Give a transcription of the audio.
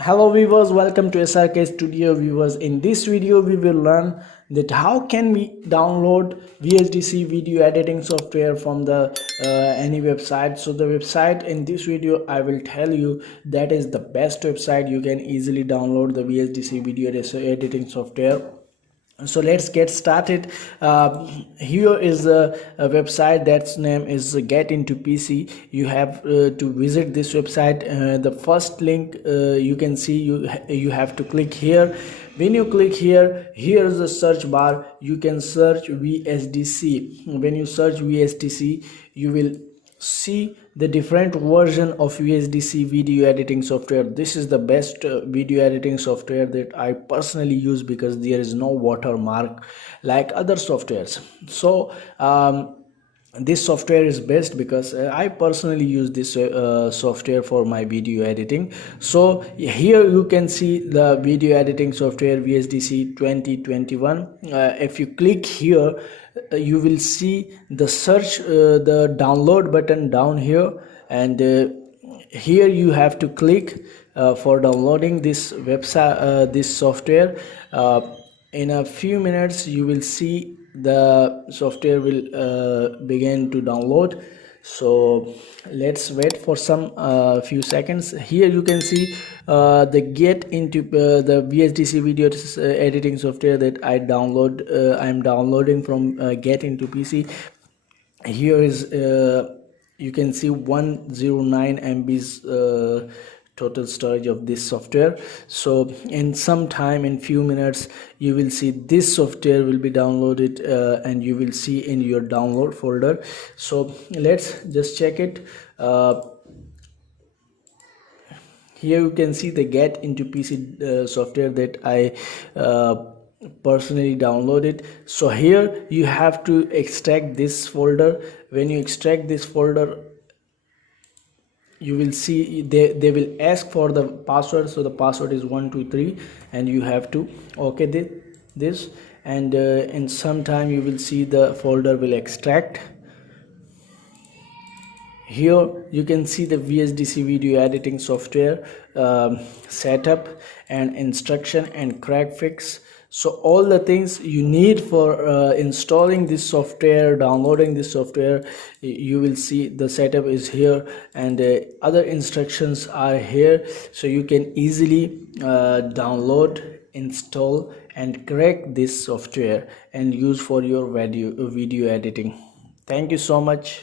Hello viewers, welcome to SRK Studio viewers. In this video we will learn that how can we download vsdc video editing software from the any website. So the website in this video I will tell you that is the best website you can easily download the vsdc video editing software. So let's get started. Here is a website that's name is get into pc. You have to visit this website. The first link you can see, you have to click here. When you click here, here is the search bar. You can search vsdc. When you search vsdc, you will see the different version of vsdc video editing software. This is the best video editing software that I personally use because there is no watermark like other softwares. So this software is best because I personally use this software for my video editing. So here you can see the video editing software vsdc 2021. If you click here, you will see the search, the download button down here, and here you have to click for downloading this website, this software. In a few minutes you will see the software will begin to download. So let's wait for some few seconds. Here you can see the get into the vsdc video editing software that I'm downloading from get into pc. Here is you can see 109 MBs total storage of this software. So in some time, in few minutes, you will see this software will be downloaded and you will see in your download folder. So let's just check it. Here you can see the get into pc software that I personally downloaded. So here you have to extract this folder. When you extract this folder, you will see they will ask for the password. So the password is 123 and you have to okay this, and in some time you will see the folder will extract. Here you can see the vsdc video editing software setup and instruction and crack fix. So all the things you need for installing this software, downloading this software, you will see the setup is here, and other instructions are here. So you can easily download, install and crack this software and use for your video editing. Thank you so much.